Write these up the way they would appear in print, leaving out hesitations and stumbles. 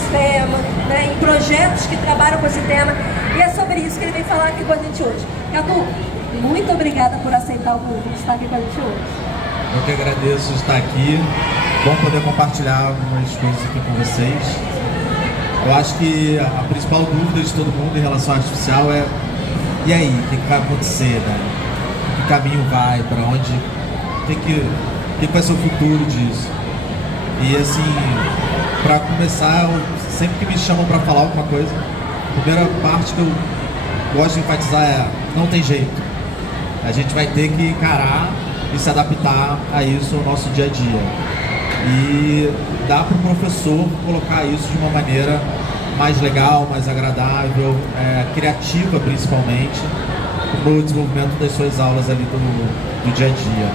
nosso tema, né, em projetos que trabalham com esse tema, e é sobre isso que ele vem falar aqui com a gente hoje. Cadu, muito obrigada por aceitar o convite de estar aqui com a gente hoje. Eu que agradeço estar aqui, bom poder compartilhar algumas coisas aqui com vocês. Eu acho que a principal dúvida de todo mundo em relação à artificial é: e aí, o que vai acontecer, né? Que caminho vai, para onde, o que vai ser o futuro disso? E assim, para começar, sempre que me chamam para falar alguma coisa, a primeira parte que eu gosto de enfatizar é: não tem jeito. A gente vai ter que encarar e se adaptar a isso no nosso dia a dia. E dá para o professor colocar isso de uma maneira mais legal, mais agradável, criativa principalmente, no desenvolvimento das suas aulas ali do dia a dia.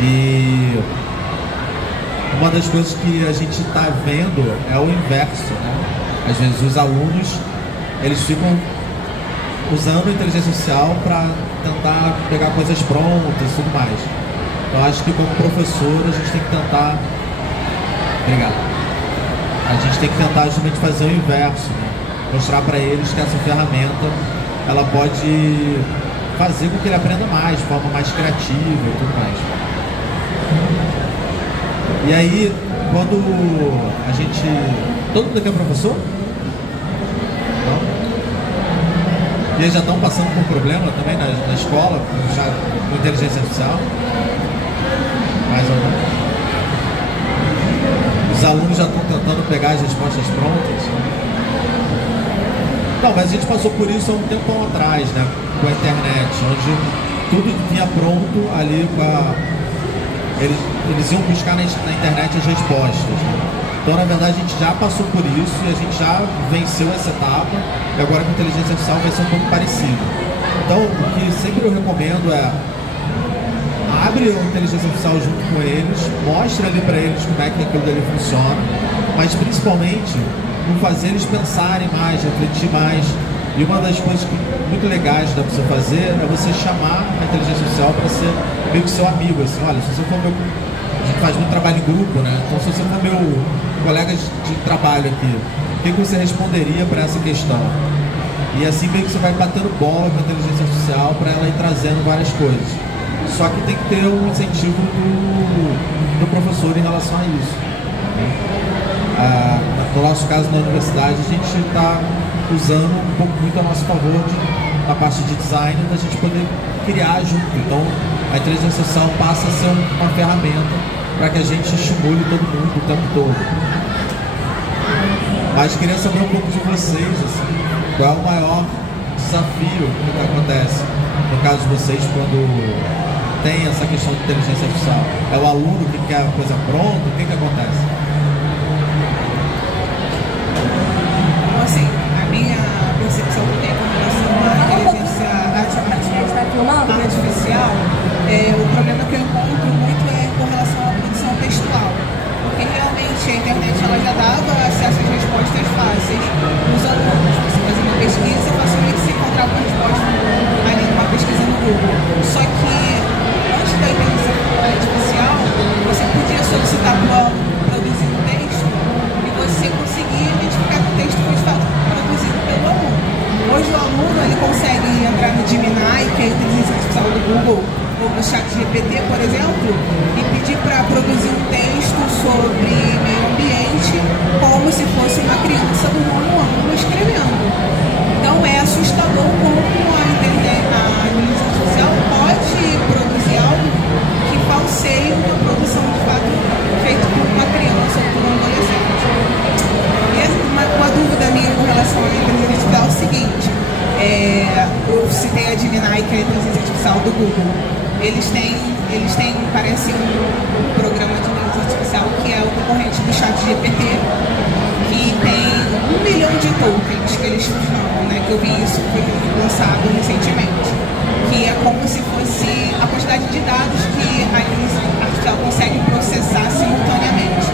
E uma das coisas que a gente está vendo é o inverso, né? Às vezes os alunos, eles ficam usando a inteligência artificial para tentar pegar coisas prontas e tudo mais. Então acho que como professor a gente tem que tentar... Obrigado. A gente tem que tentar justamente fazer o inverso, né? Mostrar para eles que essa ferramenta ela pode fazer com que ele aprenda mais, de forma mais criativa e tudo mais. E aí, quando a gente... Todo mundo aqui é professor? Não? E eles já estão passando por um problema também na escola, já com inteligência artificial? Mais ou menos. Os alunos já estão tentando pegar as respostas prontas. Não, mas a gente passou por isso há um tempo atrás, né? Com a internet, onde tudo vinha pronto ali com a... Eles iam buscar na internet as respostas, né? Então, na verdade, a gente já passou por isso e a gente já venceu essa etapa, e agora com a inteligência artificial vai ser um pouco parecido. Então, o que sempre eu recomendo é: abre a inteligência artificial junto com eles, mostra ali para eles como é que aquilo dali funciona, mas principalmente não fazer eles pensarem mais, refletir mais. E uma das coisas muito legais que dá para você fazer é você chamar a inteligência artificial para ser meio que seu amigo, assim: olha, se você for meu... A gente faz muito trabalho em grupo, né? Então, se você for meu colega de trabalho aqui, o que você responderia para essa questão? E assim meio que você vai batendo bola com a inteligência artificial para ela ir trazendo várias coisas. Só que tem que ter um incentivo do professor em relação a isso. No nosso caso, na universidade, a gente está usando um pouco muito a nosso favor na parte de design, da gente poder criar junto. Então, a inteligência artificial passa a ser uma ferramenta para que a gente estimule todo mundo o tempo todo. Mas queria saber um pouco de vocês, assim, qual é o maior desafio que acontece, no caso de vocês, quando tem essa questão de inteligência artificial? É o aluno que quer a coisa pronta? O que acontece? Assim, a minha percepção que tem com relação à inteligência artificial, o problema que eu encontro muito é com relação à produção textual. Porque realmente a internet ela já dava acesso às respostas fáceis nos alunos. Você fazia uma pesquisa, facilmente se encontrava uma resposta ali numa pesquisa no Google. Só que antes da inteligência artificial, você podia solicitar para o aluno produzir um texto e você conseguia identificar que o texto foi de fato produzido pelo aluno. Hoje o aluno ele consegue entrar no Gemini, que é a inteligência artificial do Google, ou no ChatGPT, por exemplo, e pedir para produzir um texto sobre meio ambiente como se fosse uma criança do nono ano escrevendo. Então é assustador como a inteligência artificial pode produzir algo que falseie uma produção de fato feita por uma criança ou por um adolescente. E uma dúvida minha com relação à inteligência artificial é o seguinte: eu citei a Gemini, que é a inteligência artificial do Google. Eles têm parece um programa de inteligência artificial que é o concorrente do ChatGPT, que tem 1 milhão de tokens que eles chamam, né? Que eu vi isso, foi lançado recentemente. Que é como se fosse a quantidade de dados que a inteligência artificial consegue processar simultaneamente.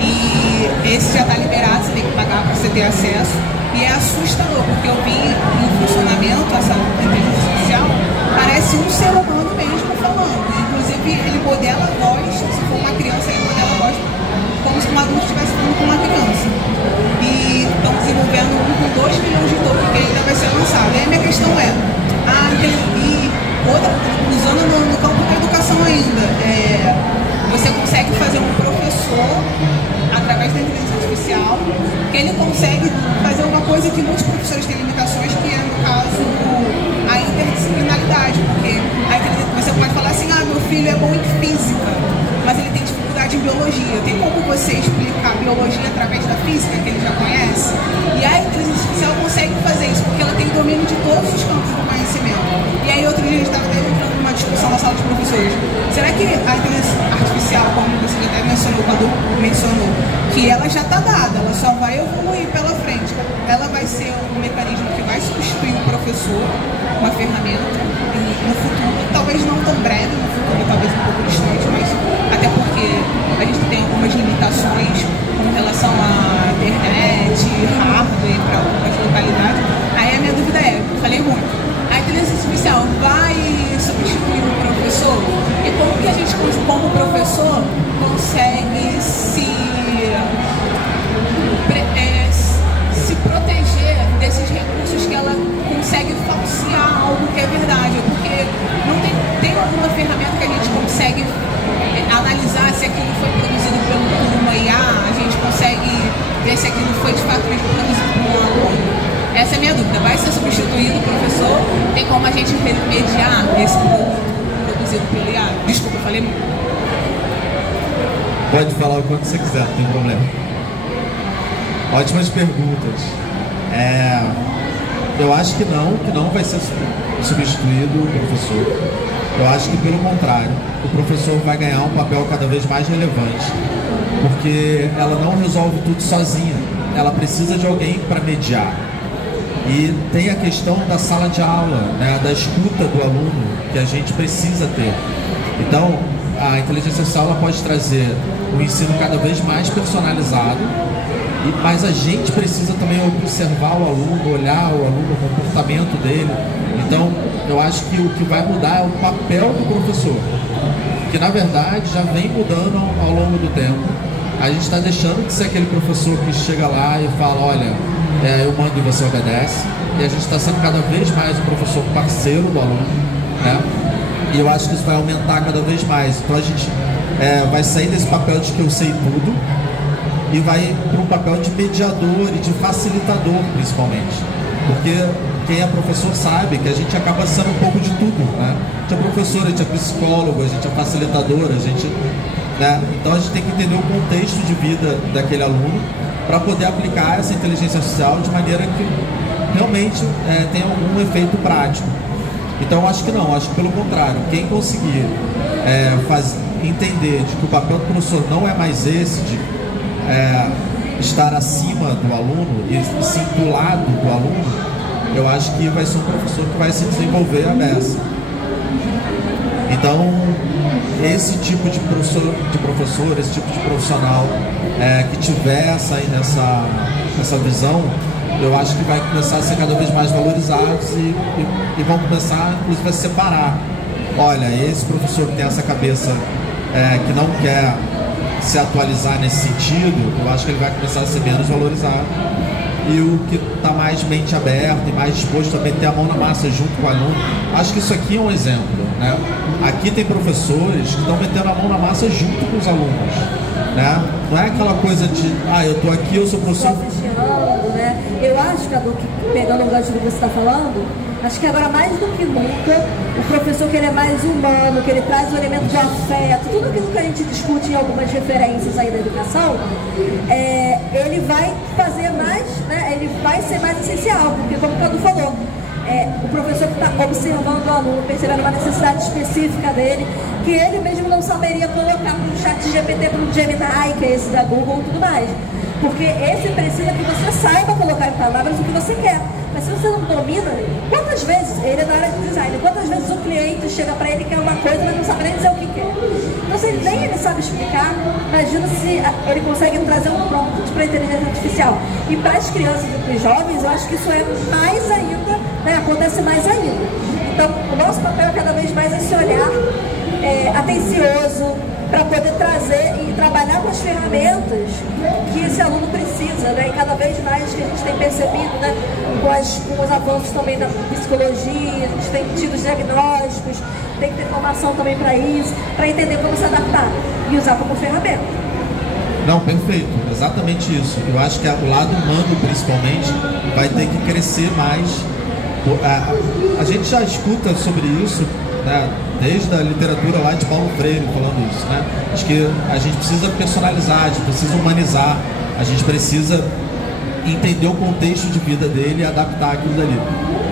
E esse já está liberado, você tem que pagar para você ter acesso. E é assustador, porque eu vi em funcionamento essa inteligência artificial, parece um ser humano mesmo falando. Inclusive, ele modela a voz, se for uma criança, ele modela a voz como se um adulto estivesse falando com uma criança. artificial, que ele consegue fazer uma coisa que muitos professores têm limitações, que é, no caso, a interdisciplinaridade, porque você pode falar assim, meu filho é bom em física, mas ele tem dificuldade em biologia. Tem como você explicar a biologia através da física, que ele já conhece? E a inteligência artificial consegue fazer isso, porque ela tem domínio de todos os campos do conhecimento. E aí, outro dia, a gente estava entrando numa discussão na sala de professores. Será que a inteligência artificial, como você até mencionou, quando mencionou, que ela já está dada, ela só vai evoluir pela frente. Ela vai ser um mecanismo que vai substituir o professor, uma ferramenta, e no futuro, talvez não tão breve, no futuro talvez um pouco distante, mas até porque a gente tem algumas limitações com relação à internet, hardware para algumas localidades. Aí a minha dúvida é, falei muito, a inteligência artificial vai substituir o professor? E como que a gente, como professor, consegue se proteger desses recursos que ela consegue falsear algo que é verdade? Porque não tem alguma ferramenta que a gente consegue analisar se aquilo foi produzido por uma IA, a gente consegue ver se aquilo foi de fato produzido por um aluno? Essa é a minha dúvida. Vai ser substituído o professor? Tem como a gente remediar esse produto produzido pelo IA? Desculpa, eu falei muito. Pode falar o quanto você quiser, não tem problema. Ótimas perguntas. Eu acho que não vai ser substituído o professor. Eu acho que, pelo contrário, o professor vai ganhar um papel cada vez mais relevante, porque ela não resolve tudo sozinha. Ela precisa de alguém para mediar. E tem a questão da sala de aula, né, da escuta do aluno, que a gente precisa ter. Então, a inteligência artificial ela pode trazer um ensino cada vez mais personalizado, mas a gente precisa também observar o aluno, olhar o aluno, o comportamento dele. Então, eu acho que o que vai mudar é o papel do professor, que na verdade já vem mudando ao longo do tempo. A gente está deixando de ser aquele professor que chega lá e fala, olha, eu mando e você obedece, e a gente está sendo cada vez mais um professor parceiro do aluno, né? E eu acho que isso vai aumentar cada vez mais. Então a gente vai sair desse papel de que eu sei tudo e vai para um papel de mediador e de facilitador, principalmente. Porque quem é professor sabe que a gente acaba sendo um pouco de tudo, né? A gente é professor, a gente é psicólogo, a gente é facilitador, a gente, né? Então a gente tem que entender o contexto de vida daquele aluno para poder aplicar essa inteligência artificial de maneira que realmente tenha algum efeito prático. Então eu acho que não, acho que pelo contrário, quem conseguir entender de que o papel do professor não é mais esse, de estar acima do aluno e sim do lado do aluno, eu acho que vai ser um professor que vai se desenvolver a beça. Então, esse tipo de professor, esse tipo de profissional que tiver essa visão, eu acho que vai começar a ser cada vez mais valorizados e vão começar, inclusive, a separar. Olha, esse professor que tem essa cabeça que não quer se atualizar nesse sentido, eu acho que ele vai começar a ser menos valorizado. E o que está mais mente aberta e mais disposto a meter a mão na massa junto com o aluno, acho que isso aqui é um exemplo, né? Aqui tem professores que estão metendo a mão na massa junto com os alunos, né? Não é aquela coisa de, eu estou aqui, eu sou professor. Né? Eu acho, Cadu, que pegando o gancho do que você está falando, acho que agora mais do que nunca, o professor que ele é mais humano, que ele traz o elemento de afeto, tudo aquilo que a gente discute em algumas referências aí da educação, ele vai fazer mais, né? Ele vai ser mais essencial, porque como o Cadu falou, o professor que está observando o aluno, percebendo uma necessidade específica dele, que ele mesmo não saberia colocar no chat GPT, no Gemini, que é esse da Google e tudo mais. Porque esse precisa que você saiba colocar em palavras o que você quer. Mas se você não domina, quantas vezes, ele é da área de design, quantas vezes o cliente chega para ele e quer uma coisa, mas não sabe nem dizer o que quer. Então, se nem ele sabe explicar, imagina se ele consegue trazer um prompt para a inteligência artificial. E para as crianças e para os jovens, eu acho que isso é mais ainda, né, acontece mais ainda. Então, o nosso papel é cada vez mais esse olhar atencioso, para poder trazer e trabalhar com as ferramentas que esse aluno precisa, né? E cada vez mais que a gente tem percebido, né, com os avanços também da psicologia, a gente tem tido os diagnósticos, tem que ter formação também para isso, para entender como se adaptar e usar como ferramenta. Não, perfeito, exatamente isso. Eu acho que o lado humano, principalmente, vai ter que crescer mais. A gente já escuta sobre isso, né, desde a literatura lá de Paulo Freire falando isso, né? Acho que a gente precisa personalizar, a gente precisa humanizar, a gente precisa entender o contexto de vida dele e adaptar aquilo dali.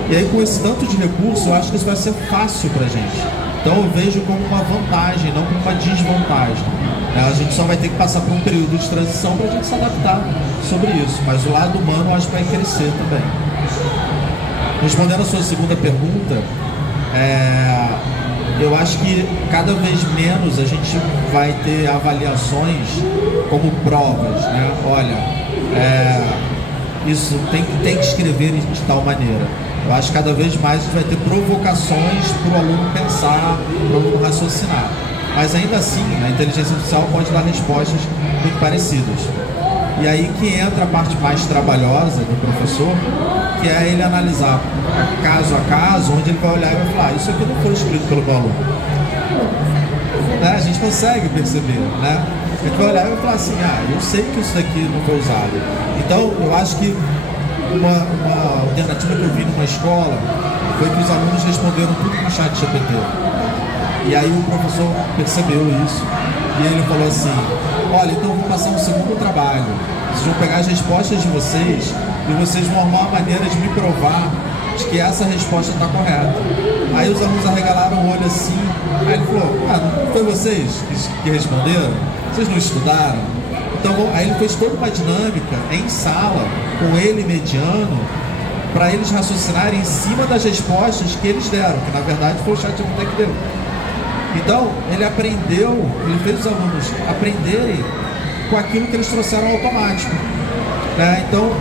E aí, com esse tanto de recurso, eu acho que isso vai ser fácil pra gente. Então eu vejo como uma vantagem, não como uma desvantagem. A gente só vai ter que passar por um período de transição para a gente se adaptar sobre isso. Mas o lado humano eu acho que vai crescer também. Respondendo a sua segunda pergunta, eu acho que cada vez menos a gente vai ter avaliações como provas, né? Olha, isso tem que escrever de tal maneira. Eu acho que cada vez mais a gente vai ter provocações para o aluno pensar, para o aluno raciocinar. Mas ainda assim, a inteligência artificial pode dar respostas muito parecidas. E aí que entra a parte mais trabalhosa do professor, que é ele analisar caso a caso, onde ele vai olhar e vai falar, isso aqui não foi escrito pelo meu aluno. A gente consegue perceber, né? A gente vai olhar e vai falar assim, eu sei que isso aqui não foi usado. Então, eu acho que uma alternativa que eu vi numa escola foi que os alunos responderam tudo com o chat GPT. E aí o professor percebeu isso e ele falou assim, olha, então eu vou passar um segundo trabalho, vocês vão pegar as respostas de vocês e vocês vão arrumar uma maneira de me provar de que essa resposta está correta. Aí os alunos arregalaram o olho assim, aí ele falou, não foi vocês que responderam? Vocês não estudaram? Então aí ele fez toda uma dinâmica em sala, com ele mediano, para eles raciocinarem em cima das respostas que eles deram, que na verdade foi o ChatGPT que deu. Então, ele aprendeu, ele fez os alunos aprenderem com aquilo que eles trouxeram automático. Né? Então,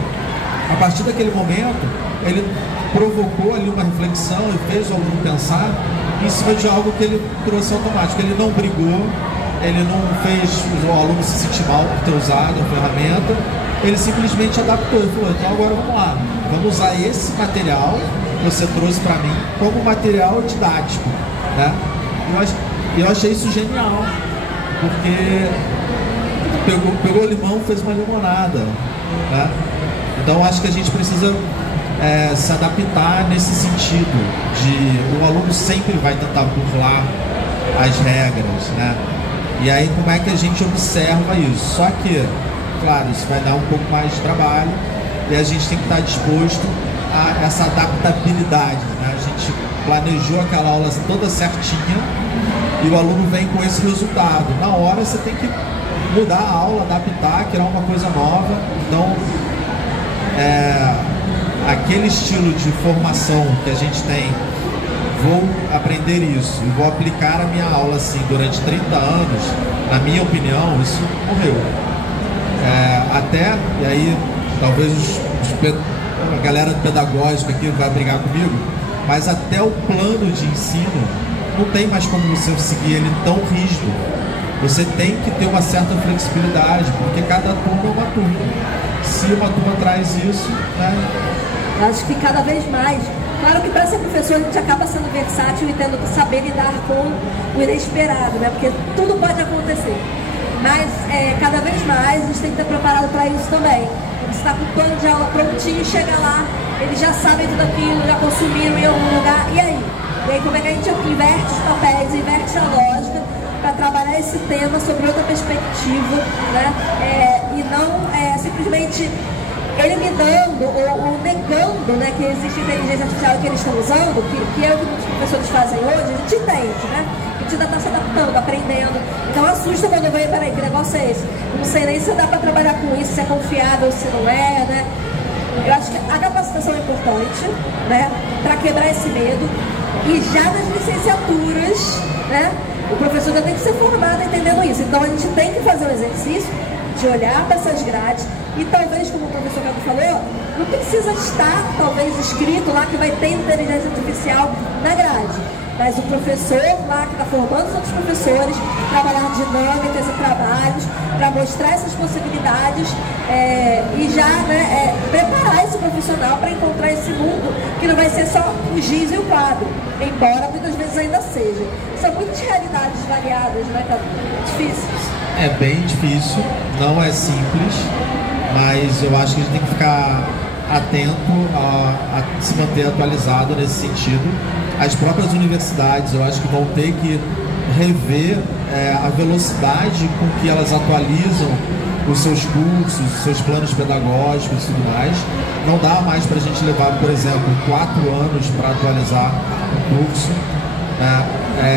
a partir daquele momento, ele provocou ali uma reflexão e fez o aluno pensar em cima de algo que ele trouxe automático. Ele não brigou, ele não fez o aluno se sentir mal por ter usado a ferramenta, ele simplesmente adaptou e falou, então agora vamos lá, vamos usar esse material que você trouxe para mim como material didático. Né? Eu achei isso genial, porque pegou limão e fez uma limonada. Né? Então acho que a gente precisa se adaptar nesse sentido, de o aluno sempre vai tentar burlar as regras, né? E aí como é que a gente observa isso? Só que, claro, isso vai dar um pouco mais de trabalho e a gente tem que estar disposto a essa adaptabilidade, né? A gente planejou aquela aula toda certinha e o aluno vem com esse resultado. Na hora você tem que mudar a aula, adaptar, criar uma coisa nova. Então, aquele estilo de formação que a gente tem, vou aprender isso e vou aplicar a minha aula assim durante 30 anos, na minha opinião, isso morreu. E aí talvez a galera pedagógica aqui vai brigar comigo, mas até o plano de ensino não tem mais como você seguir ele tão rígido. Você tem que ter uma certa flexibilidade, porque cada turma é uma turma. Se uma turma traz isso, né? Eu acho que cada vez mais. Claro que para ser professor a gente acaba sendo versátil e tendo que saber lidar com o inesperado, né? Porque tudo pode acontecer. Mas cada vez mais a gente tem que estar preparado para isso também. Você está com o plano de aula prontinho, chega lá, eles já sabem tudo aquilo, já consumiram em algum lugar, e aí? E aí como é que a gente inverte os papéis, inverte a lógica para trabalhar esse tema sobre outra perspectiva, né? E não simplesmente eliminando ou negando, né, que existe inteligência artificial que eles estão usando, que é o que muitos professores fazem hoje. A gente entende, né? A gente ainda está se adaptando, aprendendo. Então assusta quando eu vejo, peraí, que negócio é esse? Não sei nem se dá para trabalhar com isso, se é confiável, se não é, né? Eu acho que a capacitação é importante, né, para quebrar esse medo. E já nas licenciaturas, né, o professor já tem que ser formado entendendo isso. Então a gente tem que fazer um exercício de olhar para essas grades e talvez, como o professor Cabo falou, não precisa estar talvez escrito lá que vai ter inteligência artificial na grade, mas o professor lá que está formando os outros professores, trabalhar dinâmicas e trabalhos para mostrar essas possibilidades e já, né, preparar esse profissional para encontrar esse mundo que não vai ser só o giz e o quadro, embora muitas vezes ainda seja. São muitas realidades variadas, né, Cabo? Difíceis. É bem difícil, não é simples, mas eu acho que a gente tem que ficar atento a se manter atualizado nesse sentido. As próprias universidades, eu acho que vão ter que rever a velocidade com que elas atualizam os seus cursos, os seus planos pedagógicos e tudo mais. Não dá mais para a gente levar, por exemplo, 4 anos para atualizar um curso.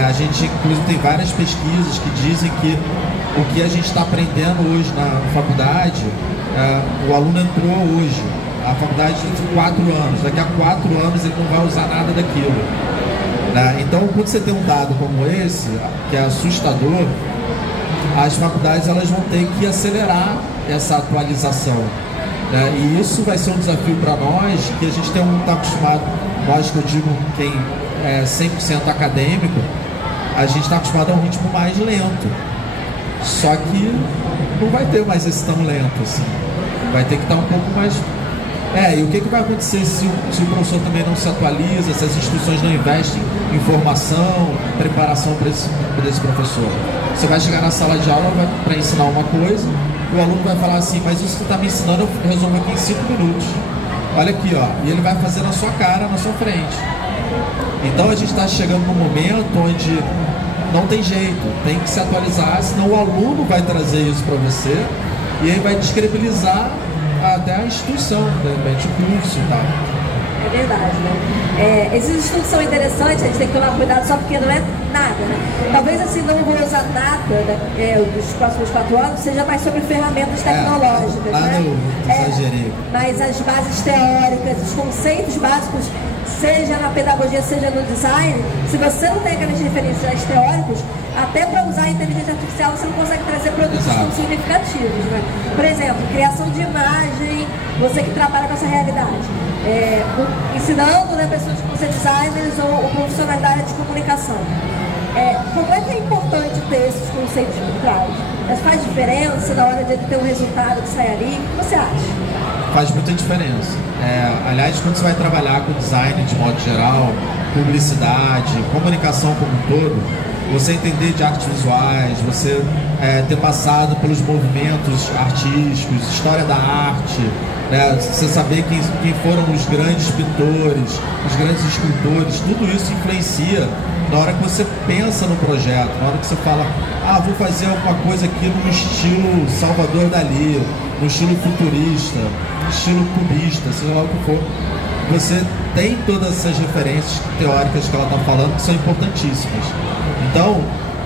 A gente, inclusive, tem várias pesquisas que dizem que o que a gente está aprendendo hoje na faculdade, o aluno entrou hoje, a faculdade tem 4 anos, daqui a 4 anos ele não vai usar nada daquilo. Então, quando você tem um dado como esse, que é assustador, as faculdades elas vão ter que acelerar essa atualização. E isso vai ser um desafio para nós, que a gente tem um está acostumado, nós que eu digo, quem é 100% acadêmico, a gente está acostumado a um ritmo mais lento. Só que não vai ter mais esse tão lento assim. Vai ter que estar um pouco mais... E o que vai acontecer se o professor também não se atualiza, se as instituições não investem em formação, preparação para esse professor? Você vai chegar na sala de aula para ensinar uma coisa, o aluno vai falar assim, mas isso que você está me ensinando eu resolvo aqui em 5 minutos. Olha aqui, ó, e ele vai fazer na sua cara, na sua frente. Então a gente está chegando num momento onde não tem jeito, tem que se atualizar, senão o aluno vai trazer isso para você e aí vai descredibilizar até a instituição, de repente, o curso e tal. É verdade, né? Esses estudos são interessantes, a gente tem que tomar cuidado só porque não é nada, né? Talvez assim, não vou usar nada dos próximos 4 anos, seja mais sobre ferramentas tecnológicas, né? Eu exagerei. Mas as bases teóricas, os conceitos básicos, seja na pedagogia, seja no design, se você não tem aqueles referenciais teóricos, até para usar a inteligência artificial você não consegue trazer produtos tão significativos, né? Por exemplo, criação de imagem, você que trabalha com essa realidade, ensinando, né, pessoas que vão ser designers ou profissionais da área de comunicação. Como é que é importante ter esses conceitos por trás? Mas faz diferença na hora de ter um resultado que sai ali? O que você acha? Faz muita diferença. Aliás, quando você vai trabalhar com design de modo geral, publicidade, comunicação como um todo, você entender de artes visuais, você ter passado pelos movimentos artísticos, história da arte, né? Você saber quem foram os grandes pintores, os grandes escultores, tudo isso influencia na hora que você pensa no projeto, na hora que você fala, vou fazer alguma coisa aqui no estilo Salvador Dalí, no estilo futurista, estilo cubista, seja lá o que for. Você tem todas essas referências teóricas que ela está falando que são importantíssimas. Então,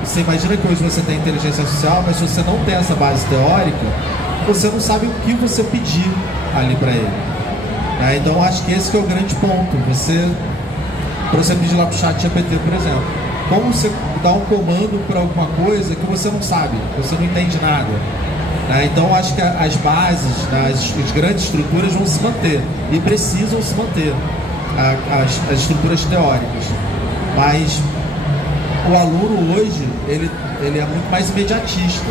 você imagina que hoje você tem inteligência artificial, mas se você não tem essa base teórica, você não sabe o que você pedir ali para ele. Então, acho que esse que é o grande ponto. Para você pedir lá para o ChatGPT, por exemplo, como você dá um comando para alguma coisa que você não sabe, você não entende nada. Então, acho que as bases, as grandes estruturas vão se manter e precisam se manter, as estruturas teóricas. Mas o aluno hoje, ele é muito mais imediatista.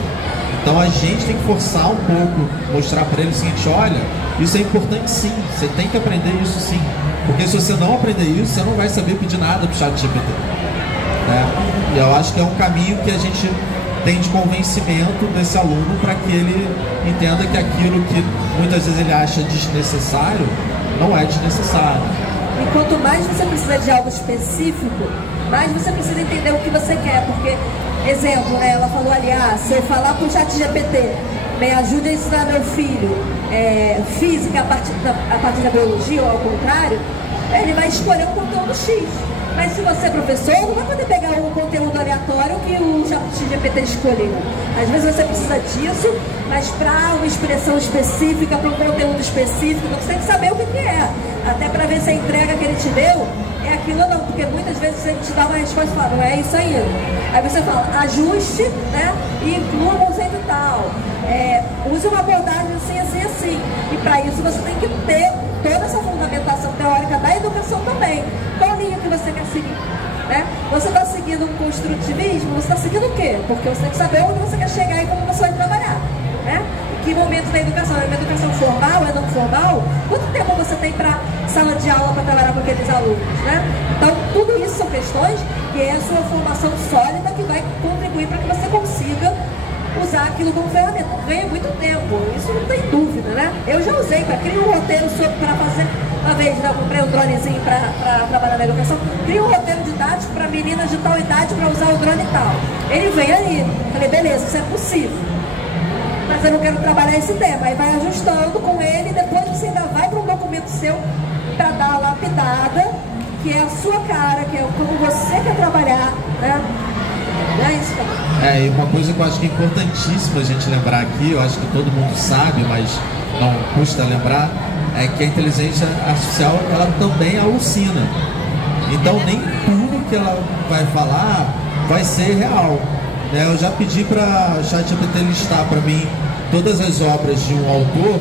Então, a gente tem que forçar um pouco, mostrar para ele o seguinte, olha, isso é importante sim, você tem que aprender isso sim. Porque se você não aprender isso, você não vai saber pedir nada para o ChatGPT. E eu acho que é um caminho que a gente tem de convencimento desse aluno para que ele entenda que aquilo que muitas vezes ele acha desnecessário, não é desnecessário. E quanto mais você precisa de algo específico, mais você precisa entender o que você quer, porque, exemplo, né, ela falou ali, se eu falar para o ChatGPT, me ajude a ensinar meu filho física a partir da biologia ou ao contrário, ele vai escolher um conteúdo X. Mas se você é professor, não vai poder pegar um conteúdo aleatório que o ChatGPT escolheu. Às vezes você precisa disso, mas para uma expressão específica, para um conteúdo específico, você tem que saber o que é. Até para ver se a entrega que ele te deu é aquilo ou não. Porque muitas vezes você te dá uma resposta e fala, não é isso aí. Aí você fala, ajuste, né? E inclua o conceito tal. Use uma abordagem assim, assim, assim. E para isso você tem que ter toda essa fundamentação teórica da educação também. Qual linha que você quer seguir? Né? Você está seguindo um construtivismo? Você está seguindo o quê? Porque você tem que saber onde você quer chegar e como você vai trabalhar. Né? Em que momento da educação? É uma educação formal? É não formal? Quanto tempo você tem para sala de aula para trabalhar com aqueles alunos? Né? Então, tudo isso são questões que é a sua formação sólida que vai contribuir para que você consiga usar aquilo como ferramenta. Ganha muito tempo, isso não tem dúvida, né? Eu já usei para criar um roteiro para fazer. Uma vez, né, eu comprei um dronezinho para trabalhar na educação, cria um roteiro didático para meninas de tal idade para usar o drone e tal. Ele vem ali, falei, beleza, isso é possível. Mas eu não quero trabalhar esse tema. Aí vai ajustando com ele e depois você ainda vai para um documento seu para dar a lapidada, que é a sua cara, que é como você quer trabalhar, né? É isso, tá? E uma coisa que eu acho que é importantíssima a gente lembrar aqui, eu acho que todo mundo sabe, mas não custa lembrar, é que a inteligência artificial, ela também alucina. Então nem tudo que ela vai falar vai ser real. Eu já pedi para o ChatGPT listar para mim todas as obras de um autor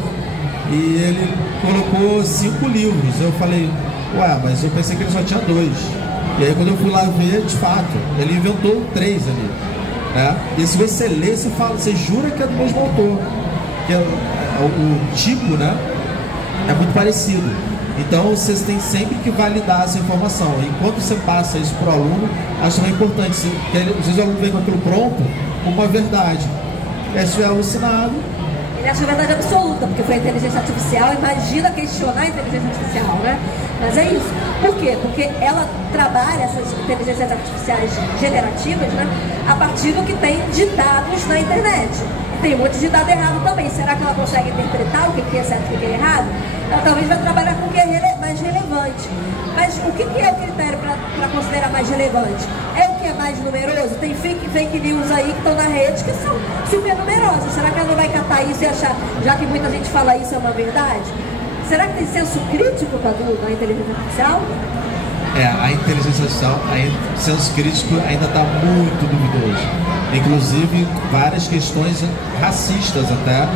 e ele colocou 5 livros. Eu falei, ué, mas eu pensei que ele só tinha 2. E aí quando eu fui lá ver, de fato, ele inventou 3 ali, né? E se você lê, você fala, você jura que é do mesmo autor, que o tipo, né, é muito parecido. Então vocês têm sempre que validar essa informação. Enquanto você passa isso para o aluno, acho também importante, porque às vezes o aluno vem com aquilo pronto, com uma verdade. E aí, se estiver alucinado, ele acha a verdade absoluta, porque foi a inteligência artificial, imagina questionar a inteligência artificial, né? Mas é isso. Por quê? Porque ela trabalha essas inteligências artificiais generativas, né, a partir do que tem de dados na internet. Tem um monte de dado errado também. Será que ela consegue interpretar o que é certo e o que é errado? Ela talvez vai trabalhar com o que é mais relevante. Mas o que é o critério para considerar mais relevante? É o que é mais numeroso? Tem fake news aí que estão na rede que são super numerosas. Será que ela não vai catar isso e achar, já que muita gente fala isso, é uma verdade? Será que tem senso crítico, Cadu, na inteligência artificial? A inteligência artificial, o senso crítico ainda está muito duvidoso. Inclusive, várias questões racistas até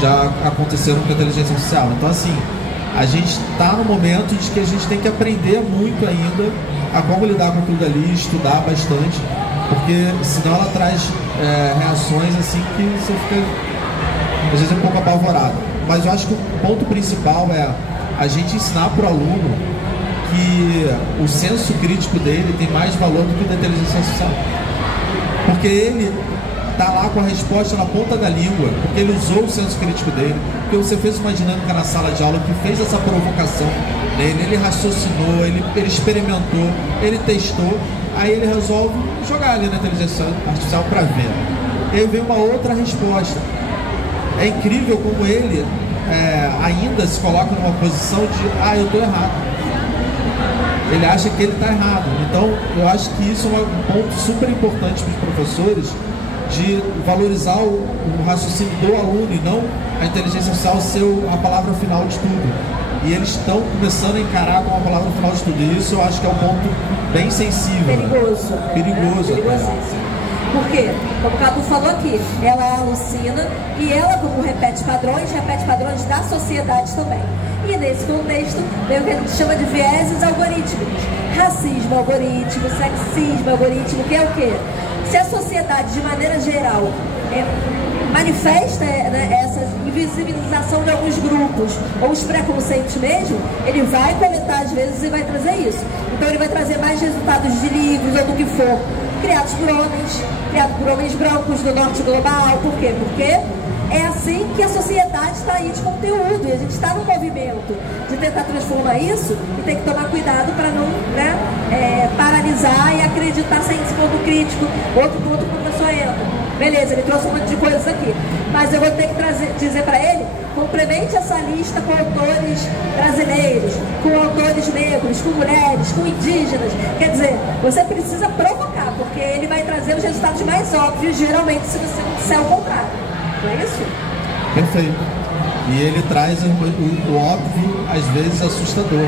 já aconteceram com a inteligência artificial. Então, assim, a gente está no momento de que a gente tem que aprender muito ainda a como lidar com tudo ali, estudar bastante, porque senão ela traz reações assim que você fica, às vezes, um pouco apavorado. Mas eu acho que o ponto principal é a gente ensinar para o aluno que o senso crítico dele tem mais valor do que o da inteligência artificial. Porque ele está lá com a resposta na ponta da língua, porque ele usou o senso crítico dele, porque você fez uma dinâmica na sala de aula que fez essa provocação nele, ele raciocinou, ele experimentou, ele testou, aí ele resolve jogar ali na inteligência artificial para ver. E aí vem uma outra resposta. É incrível como ele ainda se coloca numa posição de eu estou errado. Ele acha que ele está errado. Então, eu acho que isso é um ponto super importante para os professores, de valorizar o raciocínio do aluno e não a inteligência artificial ser a palavra final de tudo. E eles estão começando a encarar como a palavra final de tudo. E isso eu acho que é um ponto bem sensível. Perigoso. Né? Perigoso. Perigosíssimo. Por quê? Como o Cadu falou aqui, ela alucina e ela, como repete padrões da sociedade também. E nesse contexto, vem o que a gente chama de vieses algorítmicos. Racismo algoritmo, sexismo algoritmo, que é o quê? Se a sociedade, de maneira geral, manifesta essa invisibilização de alguns grupos, ou os preconceitos mesmo, ele vai coletar às vezes e vai trazer isso. Então ele vai trazer mais resultados de livros ou do que for, criados por homens brancos do norte global. Por quê? Porque é assim que a sociedade está aí de conteúdo, e a gente está no movimento de tentar transformar isso e tem que tomar cuidado para não paralisar e acreditar sem esse ponto crítico. Outro professor entra. Beleza, ele trouxe um monte de coisas aqui, mas eu vou ter que dizer para ele, complemente essa lista com autores brasileiros, com autores negros, com mulheres, com indígenas. Quer dizer, você precisa provocar, porque ele vai trazer os resultados mais óbvios, geralmente, se você não disser o contrário. Não é isso? Perfeito. E ele traz o óbvio, às vezes, assustador.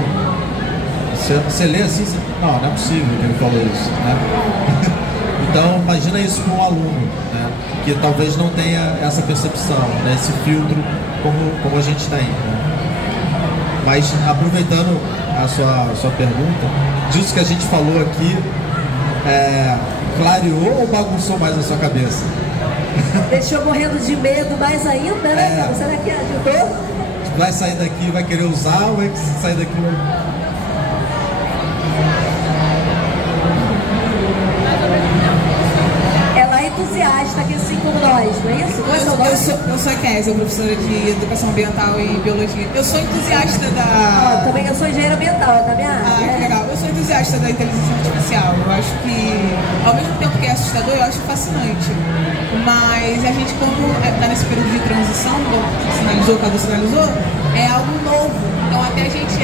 Você lê assim, não é possível que ele falou isso, né? Então, imagina isso com um aluno, né, que talvez não tenha essa percepção, né, esse filtro como a gente tem. Né? Mas, aproveitando a sua pergunta, disso que a gente falou aqui, clareou ou bagunçou mais a sua cabeça? Deixou morrendo de medo mais ainda, né? Será que ajudou? Vai sair daqui e vai querer usar, ou é que se sair daqui vai... Ela é entusiasta. entusiasta aqui, assim como nós, não é isso? Não é só nós? Eu sou a Kézia, professora de Educação Ambiental e Biologia. Eu sou entusiasta da... Também eu sou engenheira ambiental, da minha área. Que legal. Eu sou entusiasta da inteligência artificial. Eu acho que, ao mesmo tempo que é assustador, eu acho fascinante. Mas a gente, como está nesse período de transição, como sinalizou, o Cadu sinalizou, é algo novo. Então, até a gente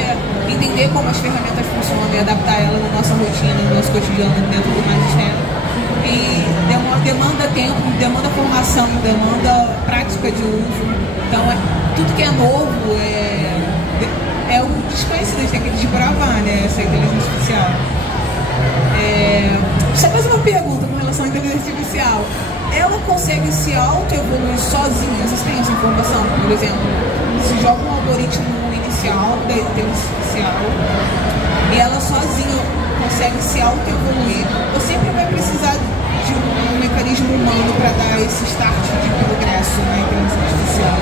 entender como as ferramentas funcionam e adaptar elas na nossa rotina, no nosso cotidiano, dentro do magistério. E demanda tempo, demanda formação, demanda prática de uso. Então, tudo que é novo é um desconhecido, a gente tem que desbravar, né, essa inteligência artificial. Só mais uma pergunta com relação à inteligência artificial. Ela consegue se auto-evoluir sozinha? Vocês têm essa informação? Por exemplo, se joga um algoritmo inicial da inteligência artificial e ela sozinha consegue se auto-evoluir, ou sempre vai precisar de um mecanismo humano para dar esse start de progresso na inteligência artificial?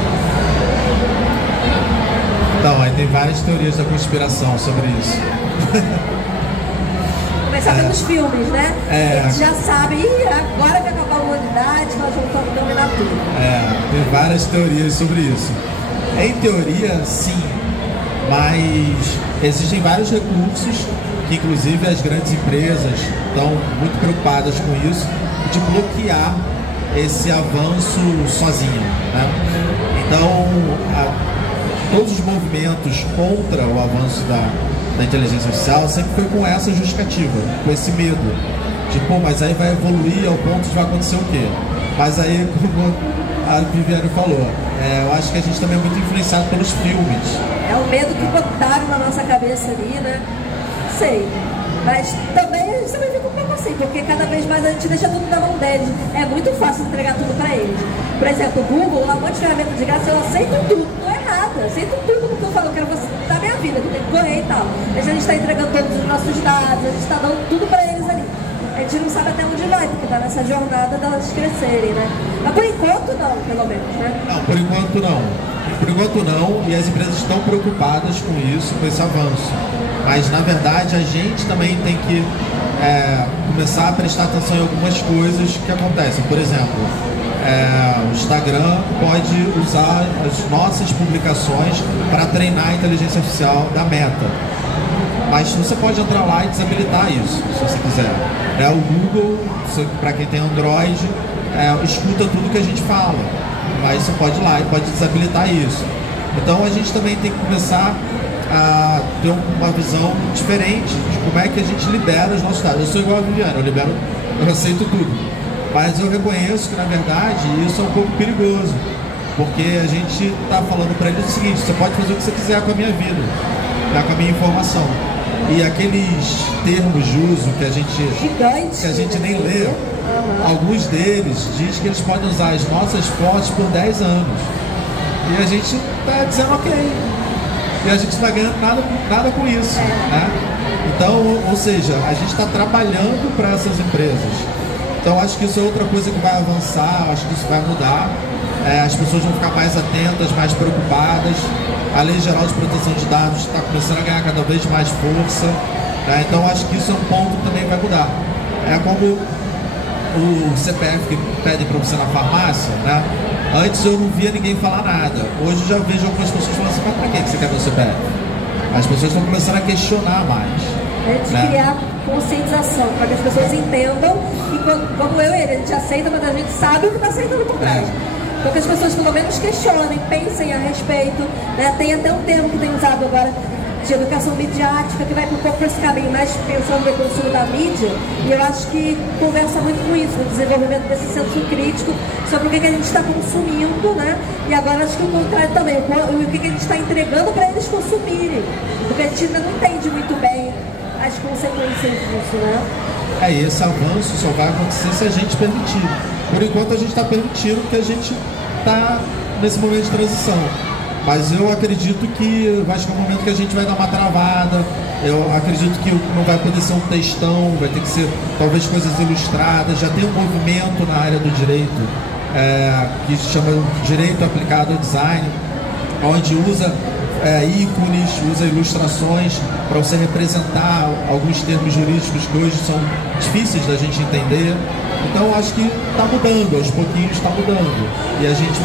Então, aí tem várias teorias da conspiração sobre isso. Começar pelos filmes, né? Eles já sabem, agora que acabar a humanidade, nós vamos dominar tudo. Tem várias teorias sobre isso. Em teoria, sim, mas existem vários recursos que, inclusive, as grandes empresas estão muito preocupadas com isso, de bloquear esse avanço sozinho, né? Então, todos os movimentos contra o avanço da inteligência artificial sempre foi com essa justificativa, com esse medo de, mas aí vai evoluir ao ponto de vai acontecer o quê? Mas aí, como a Viviane falou, eu acho que a gente também é muito influenciado pelos filmes. É o medo que botaram na nossa cabeça ali, né? Sei. Mas também a gente também fica um pouco assim, porque cada vez mais a gente deixa tudo na mão deles. É muito fácil entregar tudo para eles. Por exemplo, o Google, um monte de ferramenta de graça, eu aceito tudo. Não é nada, eu aceito tudo porque eu falo, eu quero facilitar a minha vida, que eu tenho que correr e tal. Mas a gente está entregando todos os nossos dados, a gente está dando tudo para eles ali. A gente não sabe até onde vai, porque está nessa jornada delas crescerem, né? Mas por enquanto não, pelo menos, né? Não, por enquanto não. Por enquanto não, e as empresas estão preocupadas com isso, com esse avanço. Mas, na verdade, a gente também tem que começar a prestar atenção em algumas coisas que acontecem. Por exemplo, o Instagram pode usar as nossas publicações para treinar a inteligência artificial da Meta. Mas você pode entrar lá e desabilitar isso, se você quiser. O Google, para quem tem Android, escuta tudo que a gente fala. Mas você pode ir lá e pode desabilitar isso. Então a gente também tem que começar a ter uma visão diferente de como é que a gente libera os nossos dados. Eu sou igual a Viviane, eu aceito tudo. Mas eu reconheço que, na verdade, isso é um pouco perigoso. Porque a gente está falando para eles o seguinte: você pode fazer o que você quiser com a minha vida, com a minha informação. E aqueles termos de uso que a gente nem lê, alguns deles diz que eles podem usar as nossas fotos por 10 anos. E a gente está dizendo ok. E a gente não está ganhando nada com isso, né? Então, ou seja, a gente está trabalhando para essas empresas. Então, acho que isso é outra coisa que vai avançar, acho que isso vai mudar. As pessoas vão ficar mais atentas, mais preocupadas. A Lei Geral de Proteção de Dados está começando a ganhar cada vez mais força, né? Então, acho que isso é um ponto que também vai mudar. É como o CPF que pede para você na farmácia, né? Antes eu não via ninguém falar nada. Hoje eu já vejo algumas pessoas falando assim: mas para que você quer meu CPF? As pessoas estão começando a questionar mais. De criar conscientização, para que as pessoas entendam que, como eu e ele, a gente aceita, mas a gente sabe o que está aceitando por trás. Então que as pessoas pelo menos questionem, pensem a respeito, né? Tem até um termo que tem usado agora de educação midiática, que vai um pouco para esse caminho, mais pensando no consumo da mídia, e eu acho que conversa muito com isso, no desenvolvimento desse senso crítico sobre o que a gente está consumindo, né? E agora acho que o contrário também, o que a gente está entregando para eles consumirem, porque a gente ainda não entende muito bem as consequências disso, né? E esse avanço só vai acontecer se a gente permitir. Por enquanto a gente está permitindo, que a gente está nesse momento de transição. Mas eu acredito que vai chegar um momento que a gente vai dar uma travada. Eu acredito que não vai poder ser um textão, vai ter que ser talvez coisas ilustradas. Já tem um movimento na área do direito que se chama Direito Aplicado ao Design, onde usa ícones, usa ilustrações para você representar alguns termos jurídicos que hoje são difíceis da gente entender. Então acho que está mudando, aos pouquinhos está mudando. E a gente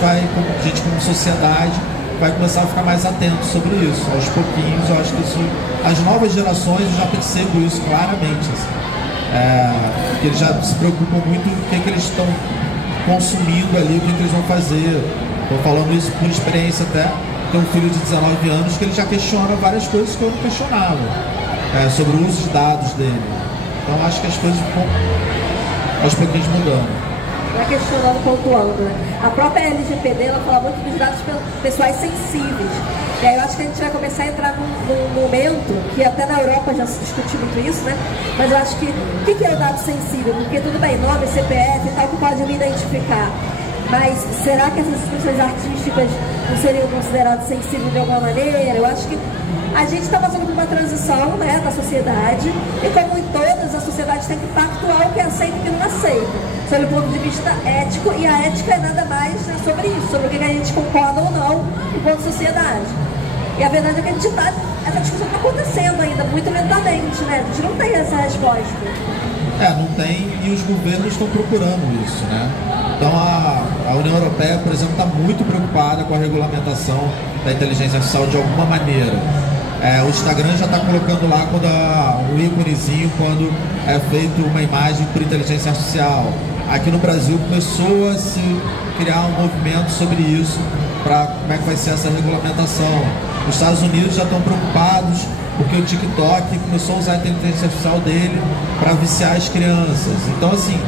como sociedade, vai começar a ficar mais atento sobre isso. Aos pouquinhos, eu acho que isso, as novas gerações, eu já percebo isso claramente. Assim. Que eles já se preocupam muito com o que eles estão consumindo ali, o que eles vão fazer. Estou falando isso por experiência até. Tenho um filho de 19 anos que ele já questiona várias coisas que eu não questionava sobre o uso de dados dele. Então acho que as coisas vão aos pouquinhos mudando. Não é questionando, pontuando, né? A própria LGPD, ela fala muito dos dados pessoais sensíveis. E aí eu acho que a gente vai começar a entrar num momento, que até na Europa já se discute muito isso, né? Mas eu acho que, o que é o dado sensível? Porque tudo bem, nome, CPF e tal, que pode me identificar. Mas será que essas expressões artísticas não seriam consideradas sensíveis de alguma maneira? Eu acho que a gente está passando por uma transição, né, da sociedade, e como em todas, a sociedade tem que pactuar o que aceita e o que não aceita, sob o ponto de vista ético, e a ética é nada mais, né, sobre isso, sobre o que a gente concorda ou não enquanto sociedade. E a verdade é que essa discussão está acontecendo ainda, muito lentamente, né? A gente não tem essa resposta. Não tem, e os governos estão procurando isso, né? Então a União Europeia, por exemplo, está muito preocupada com a regulamentação da inteligência artificial de alguma maneira. O Instagram já está colocando lá um íconezinho quando é feito uma imagem por inteligência artificial. Aqui no Brasil começou a se criar um movimento sobre isso, para como é que vai ser essa regulamentação. Os Estados Unidos já estão preocupados porque o TikTok começou a usar a inteligência artificial dele para viciar as crianças. Então, assim,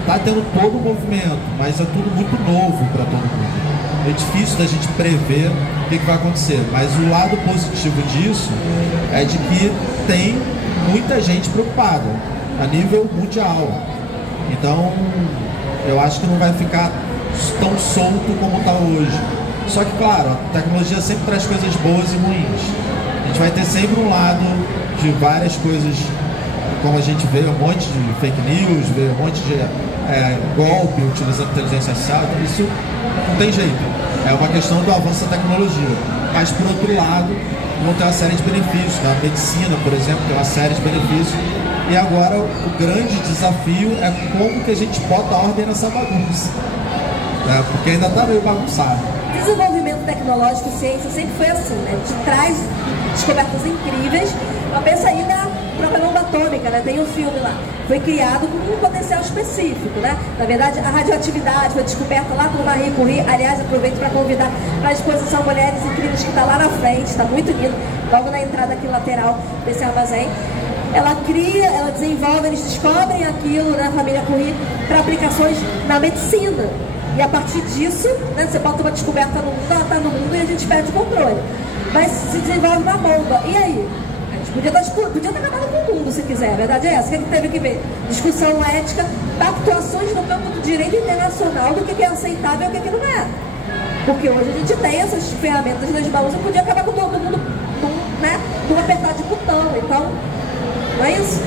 está tendo todo o movimento, mas é tudo muito novo para todo mundo. É difícil da gente prever o que vai acontecer, mas o lado positivo disso é de que tem muita gente preocupada a nível mundial. Então, eu acho que não vai ficar tão solto como está hoje. Só que, claro, a tecnologia sempre traz coisas boas e ruins. A gente vai ter sempre um lado de várias coisas, como a gente vê um monte de fake news, vê um monte de golpe utilizando inteligência artificial. Então isso não tem jeito. É uma questão do avanço da tecnologia. Mas, por outro lado, vão ter uma série de benefícios. A medicina, por exemplo, tem uma série de benefícios. E agora o grande desafio é como que a gente bota a ordem nessa bagunça. Porque ainda está meio bagunçado. Desenvolvimento tecnológico e ciência sempre foi assim, né? A gente traz descobertas incríveis. Mas pensa aí na própria bomba atômica, né? Tem um filme lá. Foi criado com um potencial específico, né? Na verdade, a radioatividade foi descoberta lá por Marie Curie. Aliás, aproveito para convidar para a exposição Mulheres Incríveis, que está lá na frente, está muito lindo, logo na entrada aqui lateral desse armazém. Ela cria, ela desenvolve, eles descobrem aquilo na família Curie para aplicações na medicina. E a partir disso, né, você bota uma descoberta no mundo, ela está no mundo e a gente perde o controle. Mas se desenvolve uma bomba. E aí? A gente podia ter acabado com o mundo, se quiser. A verdade é essa. O que a gente teve que ver? Discussão ética, atuações no campo do direito internacional do que é aceitável e o que não é. Porque hoje a gente tem essas ferramentas nas mãos e podia acabar com todo mundo num apertar de botão. Então, não é isso?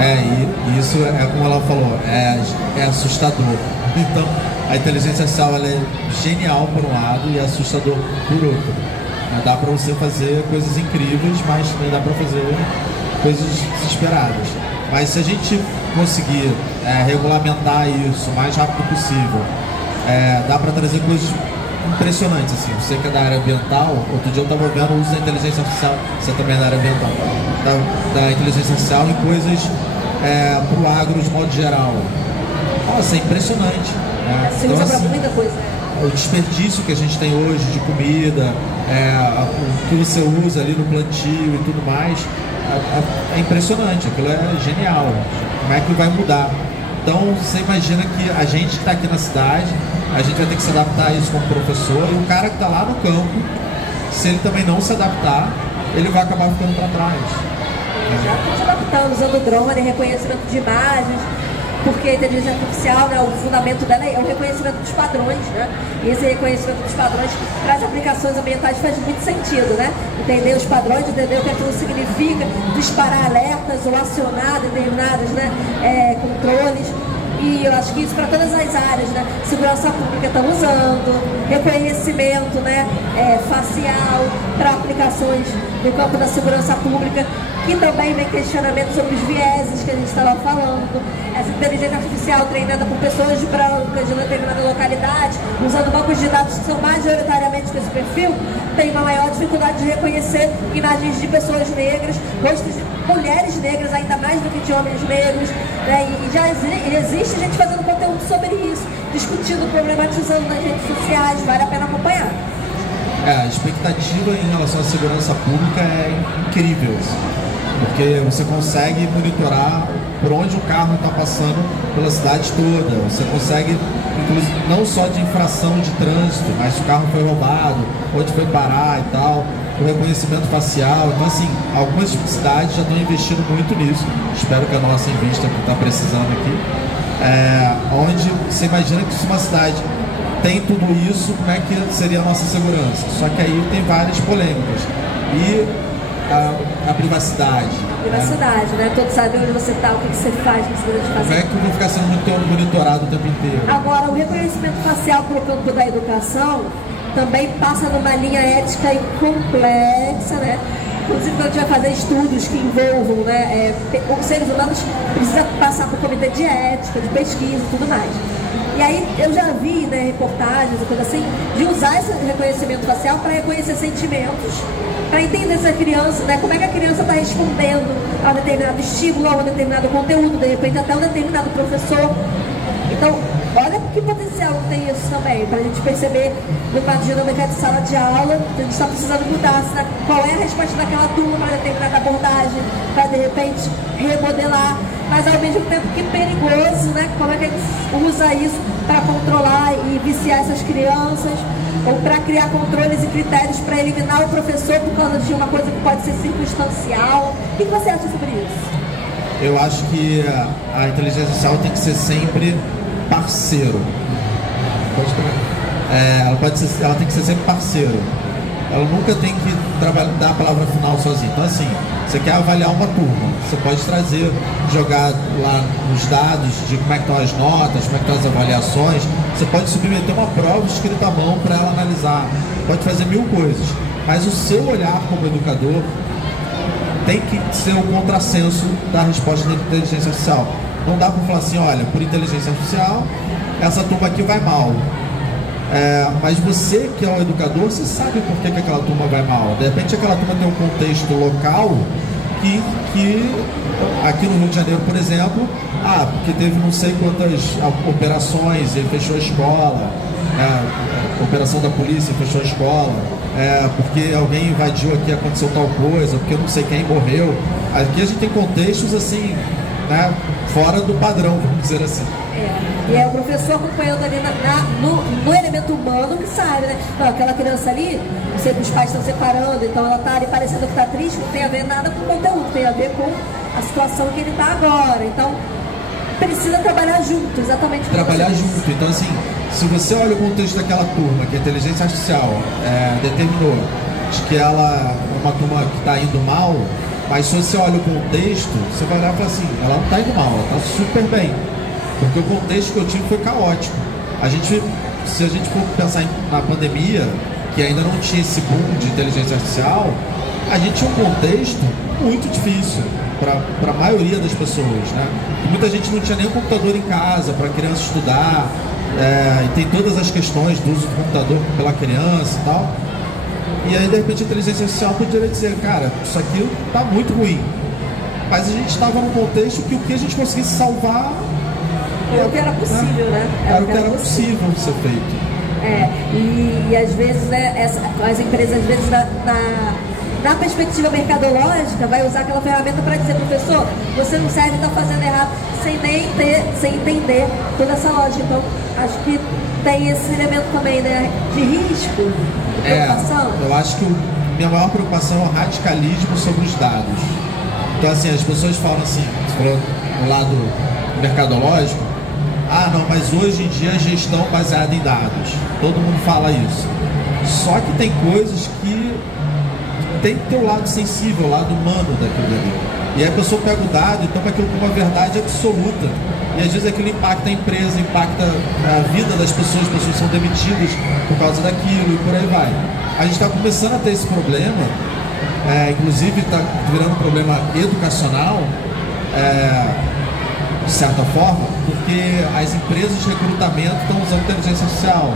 E isso é como ela falou, é assustador. Então, a inteligência artificial ela é genial por um lado e assustador por outro. Dá para você fazer coisas incríveis, mas também dá para fazer coisas desesperadas. Mas se a gente conseguir regulamentar isso o mais rápido possível, dá para trazer coisas impressionantes. Assim. Você que é da área ambiental, outro dia eu estava vendo o uso da inteligência artificial, você também é da área ambiental, da inteligência artificial em coisas para o agro de modo geral. Nossa, é impressionante. Você usa para muita coisa. O desperdício que a gente tem hoje de comida, o que você usa ali no plantio e tudo mais, é impressionante, aquilo é genial. Como é que vai mudar? Então, você imagina que a gente que está aqui na cidade, a gente vai ter que se adaptar a isso como professor, e o cara que está lá no campo, se ele também não se adaptar, ele vai acabar ficando para trás. Já estão se adaptando, usando drone, reconhecimento de imagens, porque a inteligência artificial, né, o fundamento dela é o reconhecimento dos padrões, né? E esse reconhecimento dos padrões para as aplicações ambientais faz muito sentido, né? Entender os padrões, entender o que aquilo significa, disparar alertas ou acionar determinados, né, controles. E eu acho que isso para todas as áreas, né? Segurança pública estão usando, reconhecimento, né, facial para aplicações no campo da segurança pública, que também vem questionamento sobre os vieses que a gente estava falando. Essa inteligência artificial treinada por pessoas brancas de uma determinada localidade, usando bancos de dados que são majoritariamente com esse perfil, tem uma maior dificuldade de reconhecer imagens de pessoas negras, rostos de mulheres negras, ainda mais do que de homens negros, né? E já existe gente fazendo conteúdo sobre isso, discutindo, problematizando nas redes sociais, vale a pena acompanhar. A expectativa em relação à segurança pública é incrível, porque você consegue monitorar por onde o carro está passando pela cidade toda. Você consegue, inclusive, não só de infração de trânsito, mas se o carro foi roubado, onde foi parar e tal, o reconhecimento facial. Então, assim, algumas cidades já estão investindo muito nisso. Espero que a nossa invista, que está precisando aqui, onde você imagina que se uma cidade tem tudo isso, como é que seria a nossa segurança? Só que aí tem várias polêmicas. E a privacidade. Privacidade, né? Todos sabem onde você está, o que você faz, o que você deve fazer. Como é que eu vou ficar sendo monitorado o tempo inteiro? Agora, o reconhecimento facial para o campo da educação também passa numa linha ética complexa, né? Inclusive, quando a gente vai fazer estudos que envolvam, né, os seres humanos precisam passar por comitê de ética, de pesquisa e tudo mais. E aí eu já vi, né, reportagens, coisa assim, de usar esse reconhecimento facial para reconhecer sentimentos, para entender essa criança, né, como é que a criança está respondendo a um determinado estímulo, a um determinado conteúdo, de repente até um determinado professor. Então, olha que potencial tem isso também, para a gente perceber numa dinâmica de sala de aula, a gente está precisando mudar qual é a resposta daquela turma para determinada abordagem, para de repente remodelar, mas ao mesmo tempo que perigoso, né? Como é que a gente usa isso para controlar e viciar essas crianças, ou para criar controles e critérios para eliminar o professor por causa de uma coisa que pode ser circunstancial. O que você acha sobre isso? Eu acho que a inteligência artificial tem que ser sempre parceiro. Ela tem que ser sempre parceiro. Ela nunca tem que dar a palavra final sozinha. Então, assim, você quer avaliar uma turma, você pode jogar lá os dados de como é que estão as notas, como é que estão as avaliações. Você pode submeter uma prova escrita à mão para ela analisar. Pode fazer 1000 coisas. Mas o seu olhar como educador tem que ser o contrassenso da resposta da inteligência artificial. Não dá para falar assim, olha, por inteligência artificial, essa turma aqui vai mal. Mas você que é um educador, você sabe por que aquela turma vai mal. De repente aquela turma tem um contexto local que aqui no Rio de Janeiro, por exemplo, porque teve não sei quantas operações, ele fechou a escola, operação da polícia fechou a escola, porque alguém invadiu aqui, aconteceu tal coisa, porque eu não sei quem morreu. Aqui a gente tem contextos assim, né, fora do padrão, vamos dizer assim. E é o professor acompanhando ali no elemento humano que sabe, né? Não, aquela criança ali, não sei que os pais estão separando, então ela está ali parecendo que está triste, não tem a ver nada com o conteúdo, tem a ver com a situação que ele está agora. Então, precisa trabalhar junto, exatamente. Trabalhar junto. Então, assim, se você olha o contexto daquela turma, que a inteligência artificial determinou de que ela é uma turma que está indo mal, mas se você olha o contexto, você vai olhar e falar assim, ela não está indo mal, ela está super bem. Porque o contexto que eu tive foi caótico. Se a gente for pensar na pandemia, que ainda não tinha esse boom de inteligência artificial, a gente tinha um contexto muito difícil para a maioria das pessoas, né? Muita gente não tinha nem um computador em casa para a criança estudar, e tem todas as questões do uso do computador pela criança e tal. E aí, de repente, a inteligência artificial poderia dizer, cara, isso aqui está muito ruim. Mas a gente estava num contexto que o que a gente conseguisse salvar era o que era possível, né? Era o que era possível de ser feito. E às vezes, né, as empresas, às vezes, na perspectiva mercadológica, vai usar aquela ferramenta para dizer, professor, você não serve, está fazendo errado, sem entender toda essa lógica. Então, acho que tem esse elemento também, né, de risco, de preocupação. Eu acho que minha maior preocupação é o radicalismo sobre os dados. Então, assim, as pessoas falam assim, você falou no lado mercadológico, não, mas hoje em dia a gestão baseada em dados. Todo mundo fala isso. Só que tem coisas que tem que ter o lado sensível, o lado humano daquilo ali. E aí a pessoa pega o dado e toma aquilo como uma verdade absoluta. E às vezes aquilo impacta a empresa, impacta a vida das pessoas, as pessoas são demitidas por causa daquilo e por aí vai. A gente está começando a ter esse problema, inclusive está virando um problema educacional, de certa forma, porque as empresas de recrutamento estão usando inteligência artificial.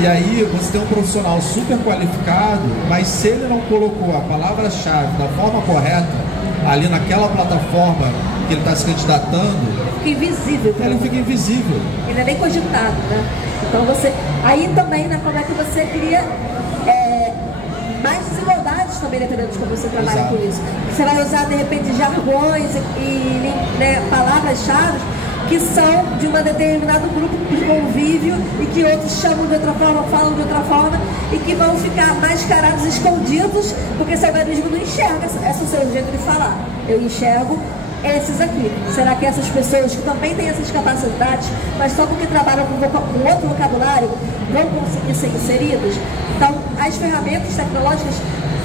E aí você tem um profissional super qualificado, mas se ele não colocou a palavra-chave da forma correta ali naquela plataforma que ele está se candidatando, fica invisível. Ele fica invisível. Ele é nem cogitado, né? Então você... Aí também, né, como é que você cria mais desigualdades também, dependendo de como você trabalha. Exato. Com isso. Você vai usar, de repente, jargões e palavras-chave que são de um determinado grupo de convívio e que outros chamam de outra forma, falam de outra forma e que vão ficar mascarados, escondidos, porque esse algoritmo não enxerga esse seu jeito de falar. Eu enxergo esses aqui. Será que essas pessoas que também têm essas capacidades, mas só porque trabalham com outro vocabulário, vão conseguir ser inseridas? Então, as ferramentas tecnológicas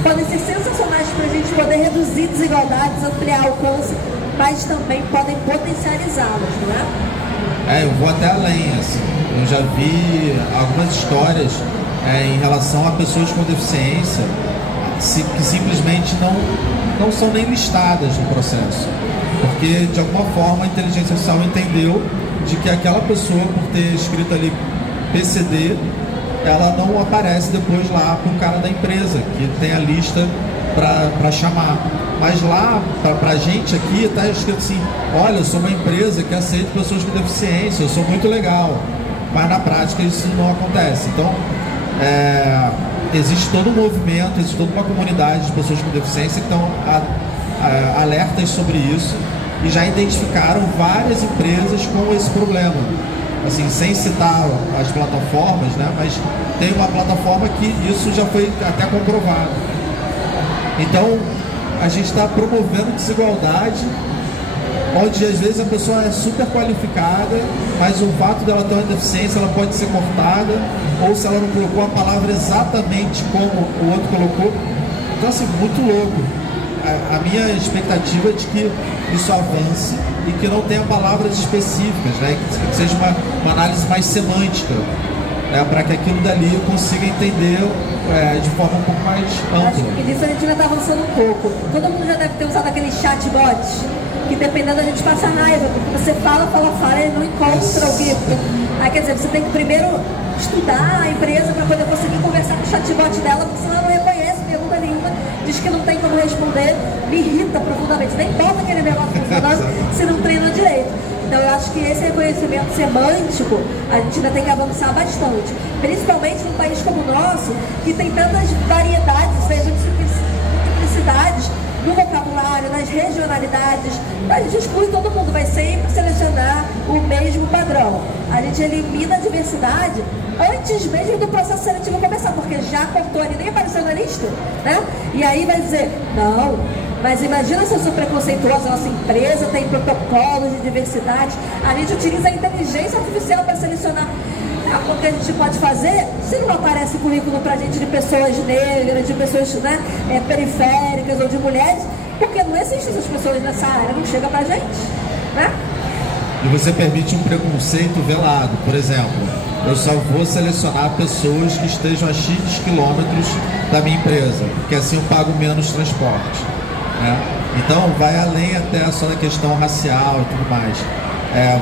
podem ser sensacionais para a gente poder reduzir desigualdades, ampliar alcance, mas também podem potencializá-las, não é? Eu vou até além, assim. Eu já vi algumas histórias em relação a pessoas com deficiência que simplesmente não são nem listadas no processo. Porque, de alguma forma, a inteligência artificial entendeu de que aquela pessoa, por ter escrito ali PCD, ela não aparece depois lá para o cara da empresa, que tem a lista para chamar. Mas lá, para a gente aqui, está escrito assim: olha, eu sou uma empresa que aceita pessoas com deficiência, eu sou muito legal. Mas na prática isso não acontece. Então, existe todo um movimento, existe toda uma comunidade de pessoas com deficiência que estão alertas sobre isso e já identificaram várias empresas com esse problema. Assim, sem citar as plataformas, né? Mas tem uma plataforma que isso já foi até comprovado. Então, a gente está promovendo desigualdade, onde às vezes a pessoa é super qualificada, mas o fato dela ter uma deficiência, ela pode ser cortada, ou se ela não colocou a palavra exatamente como o outro colocou. Então, assim, muito louco. A minha expectativa é de que isso avance e que não tenha palavras específicas, né? Que seja uma análise mais semântica, né? Para que aquilo dali consiga entender de forma um pouco mais ampla. Acho que nisso a gente já está avançando um pouco. Todo mundo já deve ter usado aquele chatbot, que dependendo a gente passa raiva, porque você fala, e não encontra o que. Aí quer dizer, você tem que primeiro estudar a empresa para poder conseguir conversar com o chatbot dela, porque senão ela não reconhece pergunta nenhuma, diz que não tem como responder, me irrita profundamente. Nem importa aquele negócio funcionando se não treina direito. Então eu acho que esse reconhecimento semântico a gente ainda tem que avançar bastante, principalmente num país como o nosso, que tem tantas variedades, seja multiplicidades no vocabulário, nas regionalidades. A gente exclui todo mundo, vai sempre selecionar o mesmo padrão. A gente elimina a diversidade antes mesmo do processo seletivo começar, porque já cortou ali, nem apareceu na lista, né? E aí vai dizer, não, mas imagina se eu sou preconceituosa, a nossa empresa tem protocolos de diversidade, a gente utiliza a inteligência artificial para selecionar. O que a gente pode fazer, se não aparece currículo pra gente de pessoas negras, de pessoas, né, periféricas ou de mulheres, porque não existem essas pessoas nessa área, não chega pra gente, né? E você permite um preconceito velado. Por exemplo, eu só vou selecionar pessoas que estejam a X quilômetros da minha empresa, porque assim eu pago menos transporte, né? Então vai além até só da questão racial e tudo mais.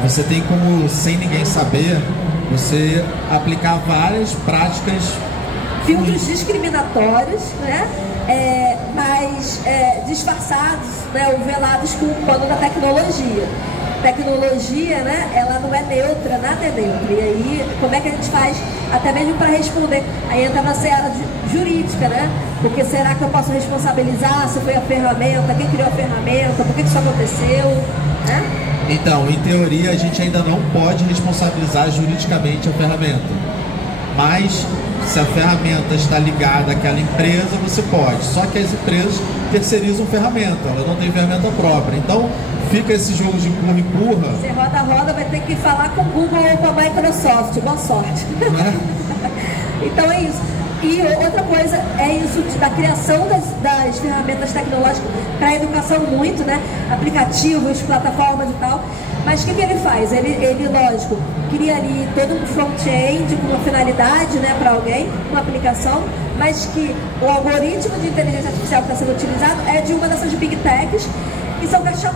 Você tem como, sem ninguém saber, você aplicar várias práticas, filtros discriminatórios, né? Mas disfarçados, né, ou velados com o pano da tecnologia. Tecnologia, né, ela não é neutra, nada é neutro. E aí, como é que a gente faz, até mesmo para responder? Aí entra na seara jurídica, né? Porque será que eu posso responsabilizar se foi a ferramenta, quem criou a ferramenta, por que isso aconteceu, né? Então, em teoria, a gente ainda não pode responsabilizar juridicamente a ferramenta. Mas, se a ferramenta está ligada àquela empresa, você pode. Só que as empresas terceirizam ferramenta, elas não têm ferramenta própria. Então, fica esse jogo de empurra-empurra. Você roda, vai ter que falar com o Google ou com a Microsoft. Boa sorte. Né? Então é isso. E outra coisa é isso da criação das ferramentas tecnológicas para a educação muito, né? Aplicativos, plataformas e tal. Mas o que ele faz? Ele, lógico, cria ali todo um front-end com uma finalidade, né, para alguém, uma aplicação, mas que o algoritmo de inteligência artificial que está sendo utilizado é de uma dessas big techs, que são caixas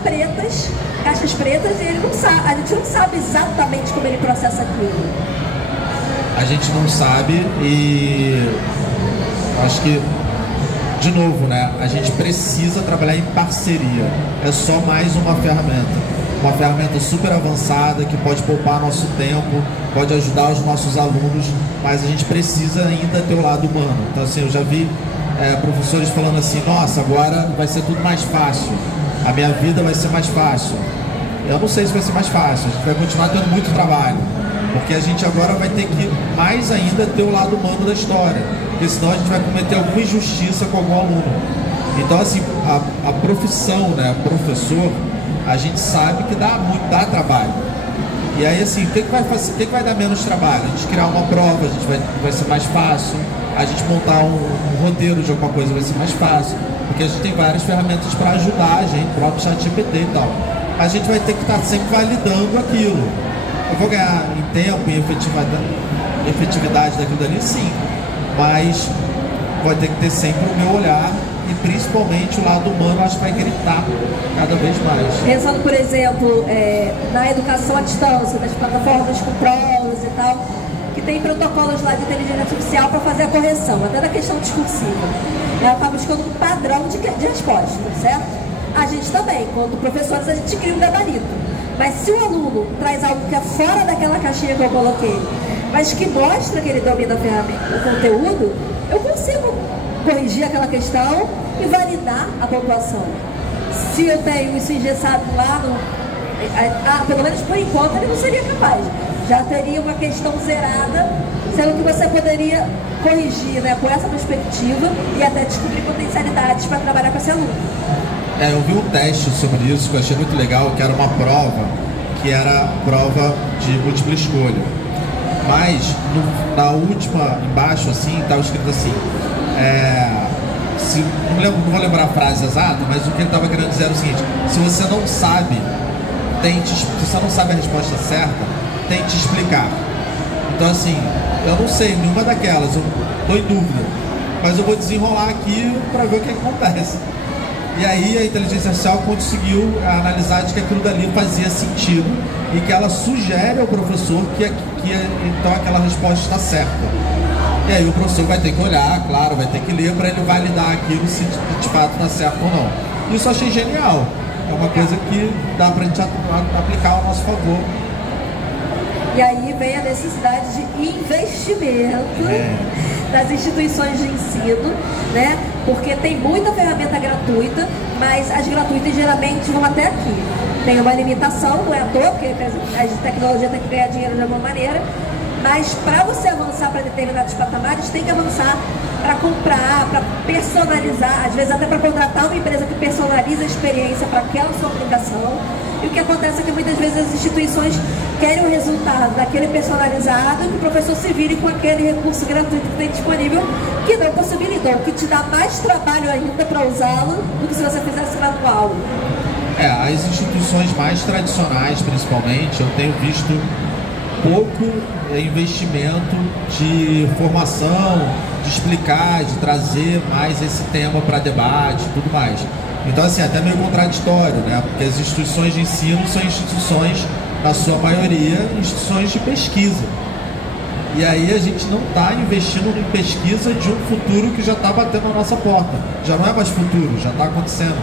pretas, e ele não sabe, a gente não sabe exatamente como ele processa aquilo. A gente não sabe e acho que, de novo, né, a gente precisa trabalhar em parceria. É só mais uma ferramenta super avançada que pode poupar nosso tempo, pode ajudar os nossos alunos, mas a gente precisa ainda ter o lado humano. Então, assim, eu já vi professores falando assim, nossa, agora vai ser tudo mais fácil, a minha vida vai ser mais fácil. Eu não sei se vai ser mais fácil, a gente vai continuar tendo muito trabalho, porque a gente agora vai ter que mais ainda ter o lado humano da história, porque senão a gente vai cometer alguma injustiça com algum aluno. Então, assim, a profissão, né, professor, a gente sabe que dá trabalho. E aí, assim, o que vai dar menos trabalho? A gente criar uma prova, a gente vai ser mais fácil. A gente montar um roteiro de alguma coisa vai ser mais fácil, porque a gente tem várias ferramentas para ajudar a gente, o próprio ChatGPT e tal. A gente vai ter que estar sempre validando aquilo. Eu vou ganhar em tempo, em efetividade daquilo dali, sim, mas vai ter que ter sempre o meu olhar e principalmente o lado humano, acho que vai gritar cada vez mais. Pensando, por exemplo, na educação à distância, das plataformas com provas e tal, que tem protocolos lá de inteligência artificial para fazer a correção, até da questão discursiva. Ela está buscando um padrão de resposta, certo? A gente também, quando professores, a gente cria um gabarito. Mas se o aluno traz algo que é fora daquela caixinha que eu coloquei, mas que mostra que ele domina a ferramenta, o conteúdo, eu consigo corrigir aquela questão e validar a pontuação. Se eu tenho isso engessado lá, pelo menos por enquanto ele não seria capaz. Já teria uma questão zerada, sendo que você poderia corrigir, né, com essa perspectiva e até descobrir potencialidades para trabalhar com esse aluno. Eu vi um teste sobre isso que eu achei muito legal, que era uma prova, que era prova de múltipla escolha. Mas na última, embaixo, assim, estava escrito assim, não vou lembrar a frase exata, mas o que ele estava querendo dizer era o seguinte: se você não sabe, se você não sabe a resposta certa, tente explicar. Então, assim, eu não sei nenhuma daquelas, eu estou em dúvida, mas eu vou desenrolar aqui para ver o que acontece. E aí a inteligência artificial conseguiu analisar de que aquilo dali fazia sentido e que ela sugere ao professor que então aquela resposta está certa. E aí o professor vai ter que olhar, claro, vai ter que ler para ele validar aquilo se de fato está certo ou não. Isso eu achei genial. É uma coisa que dá para a gente aplicar ao nosso favor. E aí vem a necessidade de investimento das instituições de ensino, né? Porque tem muita ferramenta gratuita, mas as gratuitas geralmente vão até aqui. Tem uma limitação, não é à toa, porque a tecnologia tem que ganhar dinheiro de alguma maneira, mas para você avançar para determinados patamares, tem que avançar para comprar, para personalizar, às vezes até para contratar uma empresa que personaliza a experiência para aquela sua aplicação. E o que acontece é que muitas vezes as instituições querem o resultado daquele personalizado e que o professor se vire com aquele recurso gratuito que tem disponível, que não possibilita, ou que te dá mais trabalho ainda para usá-lo do que se você fizesse manual. As instituições mais tradicionais, principalmente, eu tenho visto pouco investimento de formação, de explicar, de trazer mais esse tema para debate e tudo mais. Então, assim, até meio contraditório, né? Porque as instituições de ensino são instituições, na sua maioria, instituições de pesquisa. E aí a gente não está investindo em pesquisa de um futuro que já está batendo na nossa porta. Já não é mais futuro, já está acontecendo.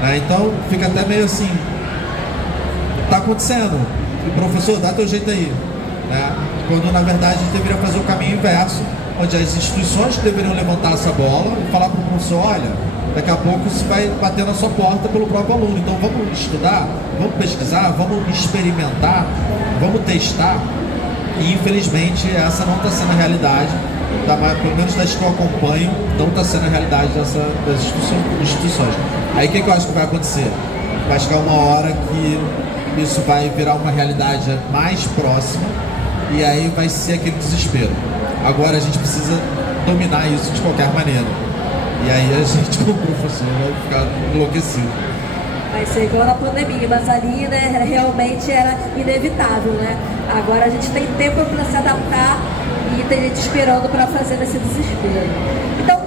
Né? Então, fica até meio assim, está acontecendo. E, professor, dá teu jeito aí. Né? Quando, na verdade, a gente deveria fazer o caminho inverso, onde as instituições deveriam levantar essa bola e falar para o professor: olha, daqui a pouco isso vai bater na sua porta pelo próprio aluno. Então vamos estudar, vamos pesquisar, vamos experimentar, vamos testar. E infelizmente essa não está sendo a realidade, pelo menos das que eu acompanho, não está sendo a realidade das instituições. Aí o que eu acho que vai acontecer? Vai chegar uma hora que isso vai virar uma realidade mais próxima e aí vai ser aquele desespero. Agora a gente precisa dominar isso de qualquer maneira. E aí a gente, como professor, vai ficar enlouquecido. Vai ser igual na pandemia, mas ali, né, realmente era inevitável, né? Agora a gente tem tempo para se adaptar e tem gente esperando para fazer nesse desespero. Então,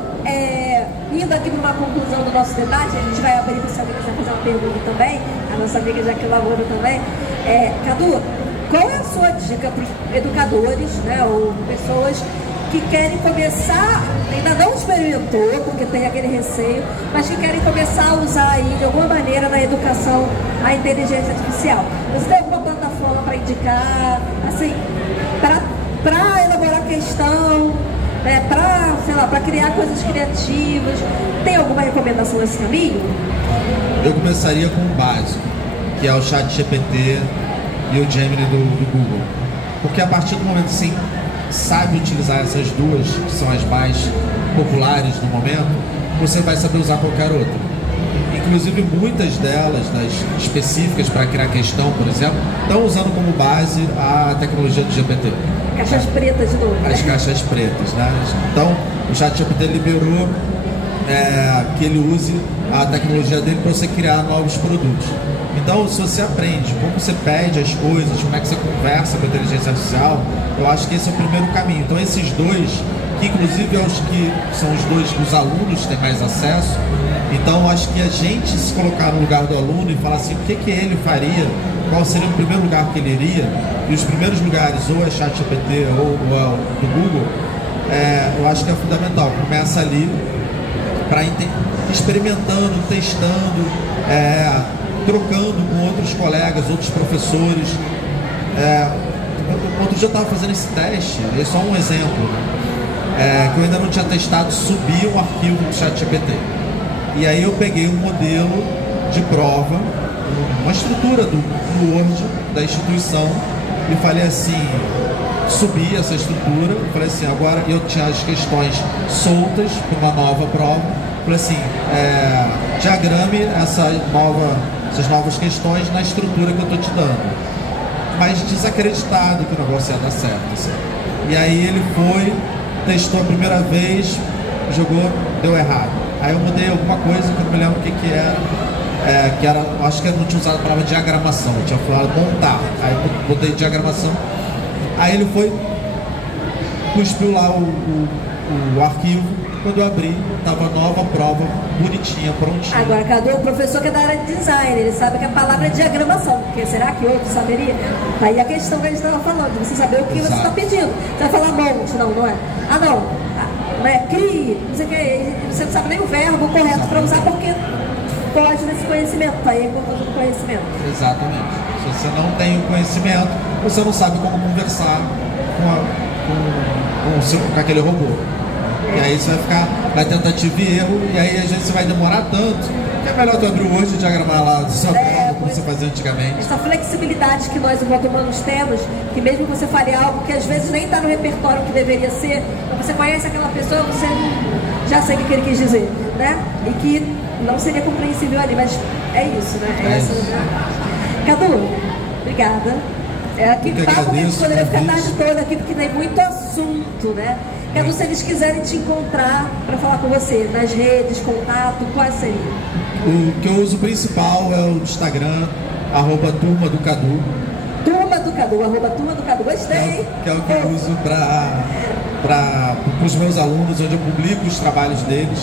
indo aqui para uma conclusão do nosso debate, a gente vai abrir para se alguém quiser fazer uma pergunta também, a nossa amiga já que elabora também. Cadu, qual é a sua dica para os educadores, né, ou pessoas que querem começar, ainda não experimentou, porque tem aquele receio, mas que querem começar a usar aí, de alguma maneira, na educação, a inteligência artificial? Você tem alguma plataforma para indicar, assim, para elaborar questão, né, para criar coisas criativas? Tem alguma recomendação nesse caminho? Eu começaria com o básico, que é o ChatGPT e o Gemini do Google. Porque a partir do momento que você sabe utilizar essas duas, que são as mais populares no momento, você vai saber usar qualquer outra. Inclusive muitas delas, das específicas para criar questão, por exemplo, estão usando como base a tecnologia do GPT. Caixas pretas de novo. As caixas pretas, né? Então o ChatGPT liberou que ele use a tecnologia dele para você criar novos produtos. Então, se você aprende como você pede as coisas, como é que você conversa com a inteligência artificial, eu acho que esse é o primeiro caminho. Então, esses dois, que inclusive é os que são os dois que os alunos têm mais acesso, então eu acho que a gente se colocar no lugar do aluno e falar assim, o que ele faria, qual seria o primeiro lugar que ele iria, e os primeiros lugares, ou é ChatGPT ou do Google, eu acho que é fundamental. Começa ali, para experimentando, testando, trocando com outros colegas, outros professores. Outro dia eu estava fazendo esse teste, é só um exemplo, que eu ainda não tinha testado, subir um arquivo do ChatGPT. E aí eu peguei um modelo de prova, uma estrutura do Word da instituição, e falei assim, subi essa estrutura, falei assim, agora eu tinha as questões soltas para uma nova prova, falei assim, diagrame essas novas questões na estrutura que eu estou te dando, mas desacreditado que o negócio ia dar certo, assim. E aí ele foi, testou a primeira vez, jogou, deu errado. Aí eu mudei alguma coisa que eu não me lembro o que era, acho que eu não tinha usado a palavra diagramação, eu tinha falado montar, aí eu botei diagramação, aí ele foi, cuspiu lá o arquivo. Quando eu abri, estava nova prova, bonitinha, prontinha. Agora, Cadu, o professor que é da área de design, ele sabe que a palavra é diagramação, porque será que outro saberia? Tá aí a questão que a gente estava falando, você saber o que você está pedindo. Você vai falar monte, não é? Ah, não, crie, não sei o que, você não sabe nem o verbo correto para usar, porque foge desse conhecimento, tá aí a importância do conhecimento. Exatamente. Se você não tem o conhecimento, você não sabe como conversar com aquele robô. E aí você vai ficar na tentativa e erro, e aí às vezes você vai demorar tanto, que é melhor tu abrir o Word e diagramar lá do seu prova, como você fazia antigamente. Essa flexibilidade que nós, enquanto humanos, temos, que mesmo que você fale algo que às vezes nem está no repertório que deveria ser, mas você conhece aquela pessoa, você já sabe o que ele quis dizer, né? E que não seria compreensível ali, mas é isso, né? Cadu, obrigada. Aqui papo que a gente poderia ficar a tarde toda aqui, porque tem muito assunto, né? Cadu, se eles quiserem te encontrar para falar com você, nas redes, contato, quais seria? O que eu uso principal é o Instagram, @turma do Cadu. Turma do Cadu, @turma do Cadu, gostei. Que é o que eu uso para os meus alunos, onde eu publico os trabalhos deles.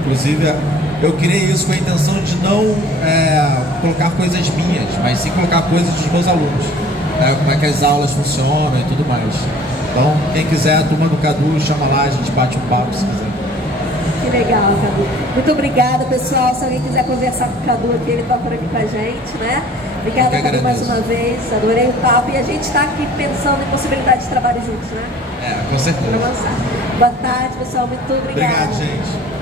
Inclusive, eu criei isso com a intenção de não colocar coisas minhas, mas sim colocar coisas dos meus alunos. Como é que as aulas funcionam e tudo mais. Então, quem quiser, a Turma do Cadu, chama lá, a gente bate um papo se quiser. Que legal, Cadu. Muito obrigada, pessoal. Se alguém quiser conversar com o Cadu aqui, ele está por aqui com a gente, né? Obrigada, Cadu, mais uma vez. Adorei o papo. E a gente está aqui pensando em possibilidade de trabalho juntos, né? Com certeza. Para avançar. Boa tarde, pessoal. Muito obrigada. Obrigado, gente.